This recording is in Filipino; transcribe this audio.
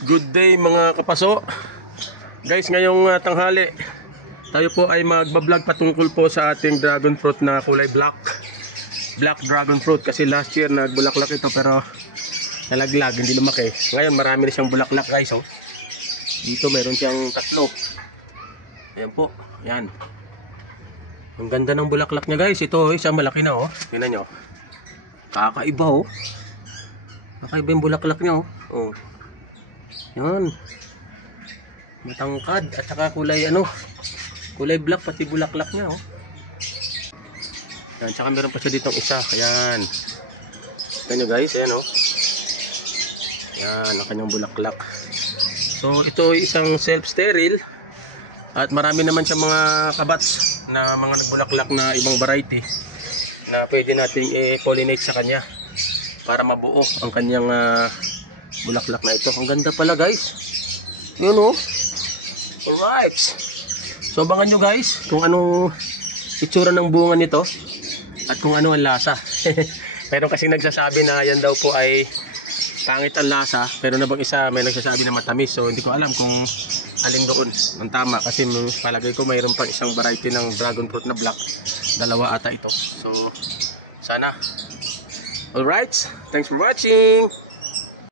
Good day mga kapaso. Guys, ngayong tanghali tayo po ay magbablog patungkol po sa ating dragon fruit na kulay black dragon fruit. Kasi last year nagbulaklak ito pero nalaglag, hindi lumaki. Ngayon marami na siyang bulaklak guys. Oh. Dito meron siyang tatlo. Ayan po, yan. Ang ganda ng bulaklak niya guys. Ito isang malaki na oh. Tingnan nyo. Kakaiba oh. Kakaiba yung bulaklak niya oh. Oh. Yan. Matangkad at saka kulay kulay black pati bulaklak niya oh. Yan, saka meron pa siya ditong isa. Ayan. Tignan nyo guys, ayan oh. Yan, ang kanyang bulaklak. So ito ay isang self-sterile at marami naman siya mga kabats na mga nagbulaklak na ibang variety na pwede nating i-pollinate sa kanya para mabuo ang kanyang bulaklak na ito. Ang ganda pala guys. Yun oh. Alright. So abangan nyo guys kung anong itsura ng bunga nito at kung ano ang lasa. Meron kasing nagsasabi na yan daw po ay pangit ang lasa, pero na bang isa may nagsasabi na matamis. So hindi ko alam kung alin doon ang tama kasi palagay ko mayroon pang isang variety ng dragon fruit na black. Dalawa ata ito. So sana. Alright. Thanks for watching.